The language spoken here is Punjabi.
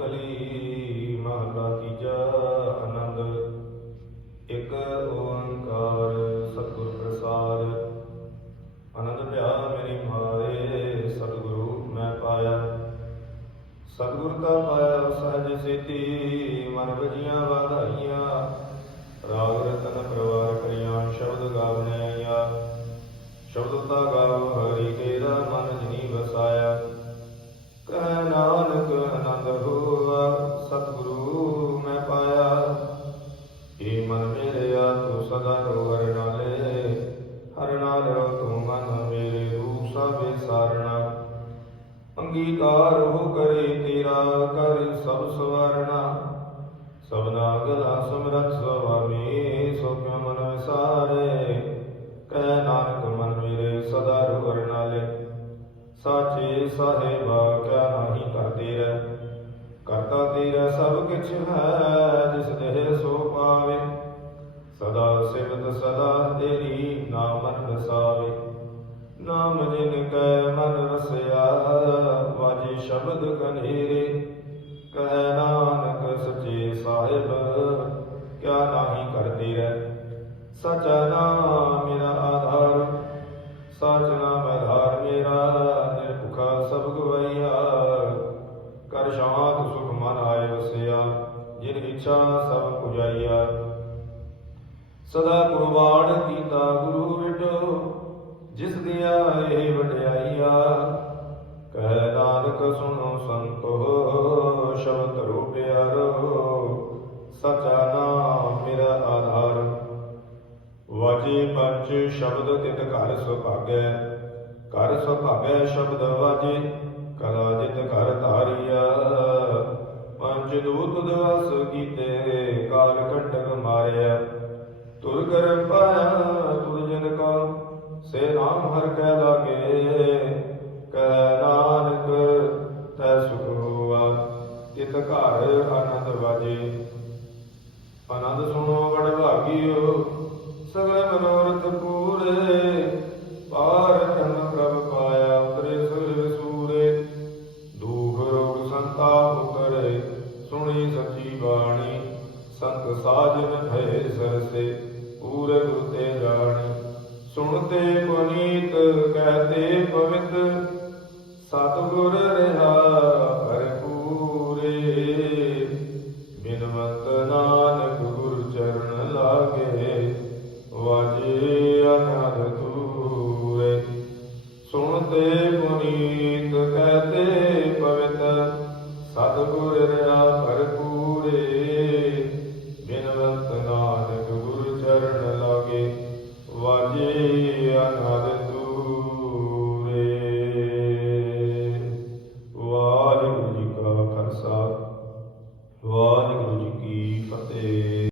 ਕਲੀ ਮਹਲਾ ਤੀਜਾ ਆਨੰਦ। ਇੱਕ ਓੰਕਾਰ ਸਤਿਗੁਰ ਪ੍ਰਸਾਦ। ਆਨੰਦ ਪਿਆ ਮੇਰੀ ਮਾਰੇ, ਸਤਿਗੁਰੂ ਮੈਂ ਪਾਇਆ। ਸਤਿਗੁਰ ਕਾ ਪਾਇਆ ਸਹਜ ਸੇਤੀ, ਮਨ ਵਜੀਆਂ ਵਾਧਾਈਆਂ। ਰਾਗ ਰਤਨ ਪਰਵਾਰ ਰੂਪ ਸਭੇ ਸਾਰਣਾ। ਅੰਗੀਕਾਰ ਹੋ ਕਰੇ ਤੇਰਾ ਕਰ ਸਭ ਸਵਾਰਣਾ। ਸਭਨਾ ਗਲਾ ਸਮਰਥ ਸੁਆਮੀ ਸੋ ਕਿਉ ਮਨ ਵਿਸਾਰੇ? ਕਹਿ ਨਾਨਕ, ਮਨ ਮੇਰੇ ਸਦਾ ਰੋ ਨਾਲੇ। ਸਾਚੇ ਸਾਹਿਬਾ, ਕਿਆ ਨਾਹੀ ਕਰਦੇ ਰਹਿ ਕਰਤਾ ਤੇਰਾ ਸਭ ਕਿਛ ਹੈ, ਜਿਸ ਦੇਹ ਸੋ ਪਾਵੇ। ਸਦਾ ਸਿਵਤ ਸਦਾ ਤੇਰੀ ਨਾਮ ਮਨ ਵਸਾਵੇ। ਨਾਮ ਜਿਨ ਕੈ ਮਨ ਵਸਿਆ ਵਾਜੇ ਸ਼ਬਦ ਕਨੇਰੇ। ਕਹਿ ਨਾਨਕ ਸਚੇ ਸਾਹਿਬ, ਕਿਆ ਨਾਹੀ ਕਰਦੇ ਰਹਿ? ਸਚਾ ਨਾਮ ਮੇਰਾ ਆਧਾਰ, ਸਚ ਨਾਮ ਆਧਾਰ ਮੇਰਾ, ਨਿਰਭੁਖਾ ਸਭ ਗਵਈਆ ਕਰ ਸ਼ਾਂਤ ਸੁਖ ਮਨ ਆਏ ਵਸਿਆ, ਜਿਨ ਇੱਛਾ ਸਭ ਪੁਜਾਈਆ। ਸਦਾ ਕੁਰਬਾਨ ਕੀਤਾ ਗੁਰੂ ਵਾਜੇ ਸ਼ਬਦ ਤਿਤ ਘਰ ਸੁਭਾਗੈ ਘਰ ਸੁਭਾਗੈ ਸ਼ਬਦ ਵਾਜੇ, ਕਲਾ ਜਿਤ ਘਰ ਧਾਰੀਆ ਪੰਜ ਦੂਤ ਦਵਸ ਕੀਤੇ, ਕਾਲ ਕੰਟਕ ਮਾਰਿਆ ਤੁਰ ਕਰ ਪਾਇਆ ਤੁਰ ਜਨ ਕਾ, ਸੇ ਨਾਮ ਹਰ ਕੈ ਲਾਗੇ। ਕਹਿ ਨਾਨਕ, ਤੈ ਸੁਖ ਹੋਆ, ਤਿਤ ਘਰ ਆਨੰਦ ਵਾਜੇ। ਆਨੰਦ ਸੁਣੋ ਵਡ ਭਾਗਿਓ ਸਗਲ ਮਨੋਰਥ ਪੂਰੇ ਪਾਰ ਤਨ ਪ੍ਰਭ ਪਾਇਆ ਉਤਰੇ ਸੁਰ ਵਿਸੂਰੇ। ਦੁਖ ਰੋਗ ਸੰਤਾਪ ਉਤਰੇ, ਸੁਣੀ ਸੱਚੀ ਬਾਣੀ, ਸੰਤ ਸਾਜਨ ਭਏ ਸਰਸੇ ਪੂਰੇ ਗੁਰ ਤੇ ਜਾਣੀ ਸੁਣਤੇ ਪੁਨੀਤ, ਕਹਤੇ ਪਵਿੱਤ, ਸਤਿਗੁਰ ਸਤਿਗੁਰ ਰਿਆ ਭਰਪੂਰੇ ਬਿਨਵੰਤ ਨਾਨਕ ਗੁਰ ਚਰਨ ਲਾਗੇ ਵਾਜੇ।